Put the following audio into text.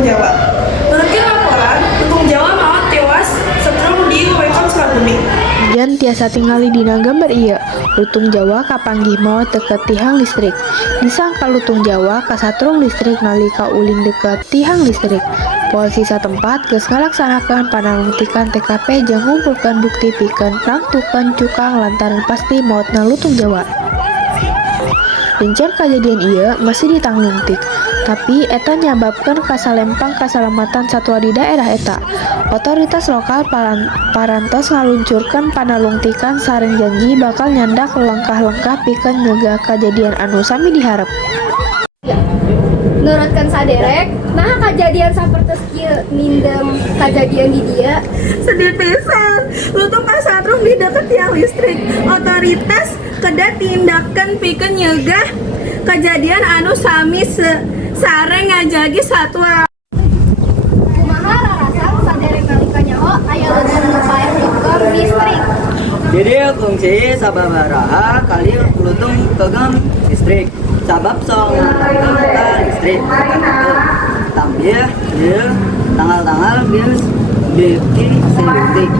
lutung Jawa. Menurut laporan, lutung Jawa maut tewas setrum di Reifan Sukabumi. Jan tiasa tingali dina gambar ieu. Lutung Jawa kapanggih maot deket tihang listrik. Disangka lutung Jawa kasatrung listrik nalika uling deket tihang listrik. Polisi satempat geus ngalaksanakeun panalungtikan TKP jeung ngumpulkeun bukti pikeun nangtukeun cukang lantaran pasti maotna lutung Jawa. Rencana kejadian ieu masih ditanglungtik, tapi eta nyababkeun kasalempang kasalamatan satwa di daerah eta. Otoritas lokal parantos ngaluncurkeun panalungtikan sareng janji bakal nyandak langkah-langkah pikeun nyegah kejadian anu sami diharap. Nurutkeun saderek, nah kejadian sapertos kieu mindem kejadian di dia. Sedih pisan, lutung kasatrung di deket tiang listrik. Otoritas kedah tindakan pikeun nyegah kejadian anu sami sareng ngajagi satwa. Kumaha rarasaan saderek nalika nyaho aya lutung nu paeh dikeun listrik. Jadi fungsi sababaraha kali lutung keugem listrik. Sabab song ka listrik. Tambah tanggal-tanggal geus beuki listrik.